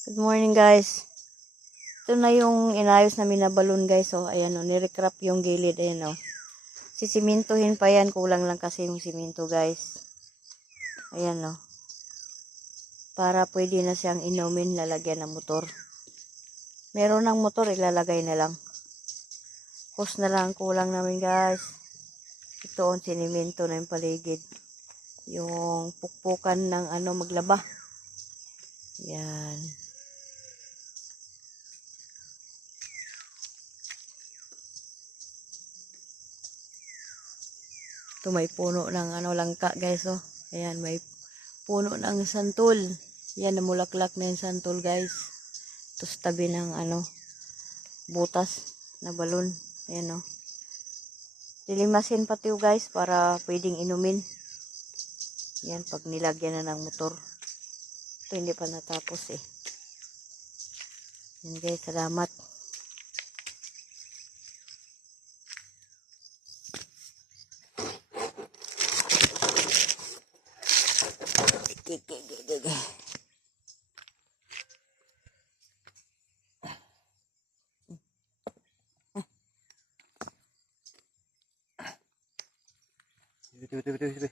Good morning guys. Ito na yung inayos namin na balon guys. Oh, ayan oh, nirecrap yung gilid. Ayan oh. Sisimintuhin pa yan. Kulang lang kasi yung siminto guys. Ayan oh. Para pwede na siyang inumin, lalagyan ng motor. Meron ng motor, ilalagay na lang. Hose na lang kulang namin guys. Ito ang siniminto na yung paligid. Yung pukpukan ng maglaba. Yan. Ito may puno ng langka guys oh. Ayan, may puno ng santol. Yan, namulaklak na yung santol guys. Ito sa tabi ng butas na balon. Ayan oh. Dilimasin pati guys para pwedeng inumin. Yan, pag nilagyan na ng motor. Ito hindi pa natapos eh. Yan guys, salamat. Betul.